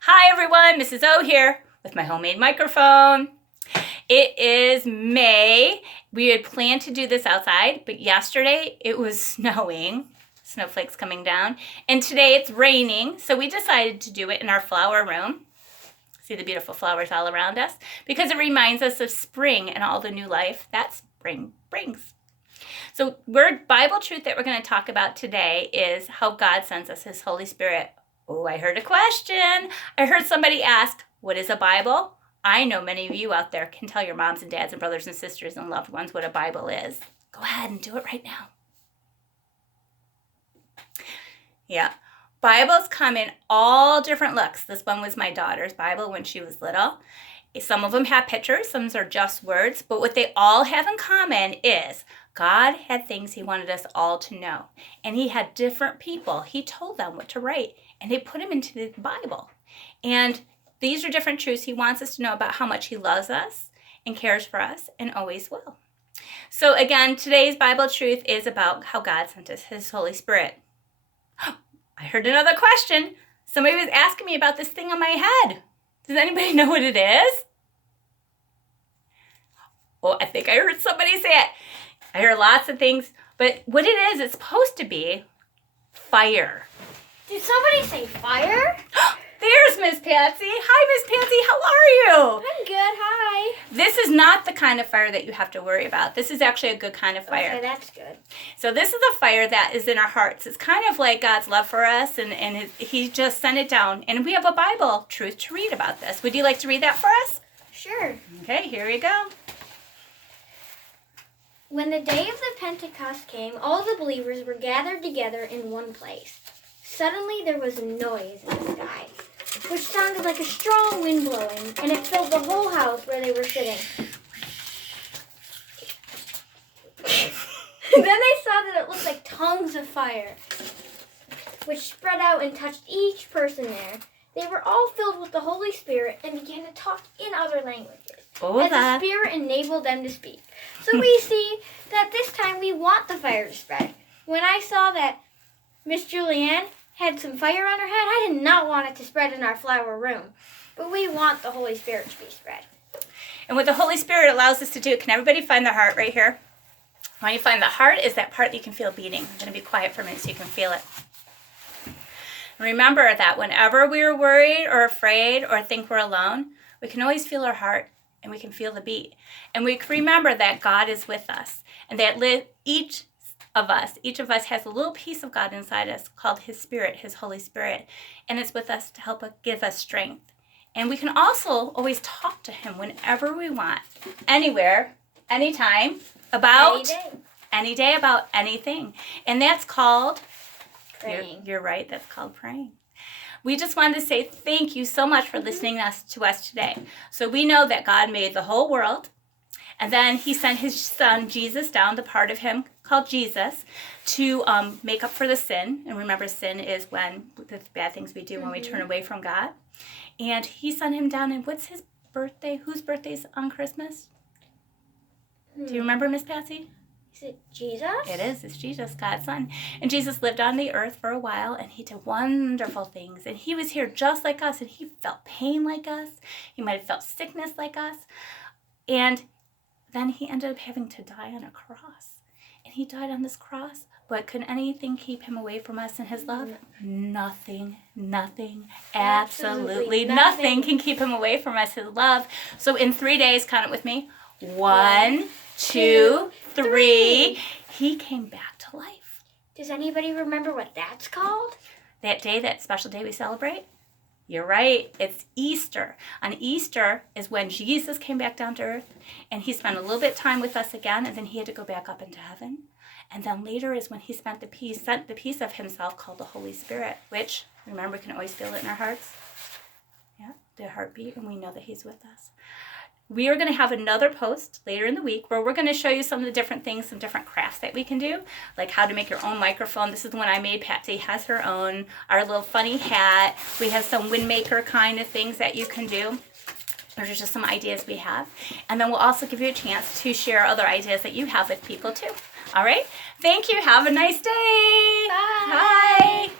Hi everyone, Mrs. O here with my homemade microphone. It is May. We had planned to do this outside, but yesterday it was snowing, snowflakes coming down, and today it's raining, so we decided to do it in our flower room. See the beautiful flowers all around us? Because it reminds us of spring and all the new life that spring brings. So Bible truth that we're going to talk about today is how God sends us His Holy Spirit. Oh, I heard a question. I heard somebody ask, what is a Bible? I know many of you out there can tell your moms and dads and brothers and sisters and loved ones what a Bible is. Go ahead and do it right now. Yeah. Bibles come in all different looks. This one was my daughter's Bible when she was little. Some of them have pictures, some are just words, but what they all have in common is God had things He wanted us all to know. And He had different people. He told them what to write, and they put them into the Bible. And these are different truths He wants us to know about how much He loves us and cares for us and always will. So again, today's Bible truth is about how God sent us His Holy Spirit. I heard another question. Somebody was asking me about this thing on my head. Does anybody know what it is? Oh, I think I heard somebody say it. I heard lots of things, but what it is, it's supposed to be fire. Did somebody say fire? There's Miss Patsy. Hi, Miss Patsy. How are you? I'm good. Hi. This is not the kind of fire that you have to worry about. This is actually a good kind of fire. Okay, that's good. So this is a fire that is in our hearts. It's kind of like God's love for us, and He just sent it down. And we have a Bible truth to read about this. Would you like to read that for us? Sure. Okay, here we go. When the day of the Pentecost came, all the believers were gathered together in one place. Suddenly there was a noise in the sky, which sounded like a strong wind blowing, and it filled the whole house where they were sitting. Then they saw that it looked like tongues of fire, which spread out and touched each person there. They were all filled with the Holy Spirit and began to talk in other languages, as the Spirit enabled them to speak. So we see that this time we want the fire to spread. When I saw that Miss Julianne had some fire on her head, I did not want it to spread in our flower room. But we want the Holy Spirit to be spread. And what the Holy Spirit allows us to do, can everybody find their heart right here? When you find the heart is that part that you can feel beating. I'm going to be quiet for a minute so you can feel it. Remember that whenever we're worried or afraid or think we're alone, we can always feel our heart and we can feel the beat. And we can remember that God is with us and that each of us has a little piece of God inside us called His Spirit, His Holy Spirit. And it's with us to help give us strength. And we can also always talk to Him whenever we want, anywhere, anytime, about any day, about anything. And that's called praying. You're right, that's called praying. We just wanted to say thank you so much for listening to us today. So we know that God made the whole world, and then He sent His Son, Jesus, down, the part of Him called Jesus, to make up for the sin. And remember, sin is when the bad things we do when we turn away from God. And He sent Him down, and what's His birthday? Whose birthday's on Christmas? Do you remember, Miss Patsy? Is it Jesus? It is. It's Jesus, God's Son. And Jesus lived on the earth for a while, and He did wonderful things. And He was here just like us, and He felt pain like us. He might have felt sickness like us. And then He ended up having to die on a cross. And He died on this cross. But could anything keep Him away from us and His love? Nothing, absolutely nothing can keep Him away from us, His love. So in 3 days, count it with me. 1, 2, 3. He came back to life. Does anybody remember what that's called? That day, that special day we celebrate? You're right. It's Easter. On Easter is when Jesus came back down to earth, and He spent a little bit of time with us again, and then He had to go back up into heaven. And then later is when He sent the piece of Himself called the Holy Spirit, which, remember, we can always feel it in our hearts. Yeah, the heartbeat, and we know that He's with us. We are going to have another post later in the week where we're going to show you some of the different things, some different crafts that we can do, like how to make your own microphone. This is the one I made. Patsy has her own. Our little funny hat. We have some wind maker kind of things that you can do. Those are just some ideas we have. And then we'll also give you a chance to share other ideas that you have with people too. All right? Thank you. Have a nice day. Bye. Bye.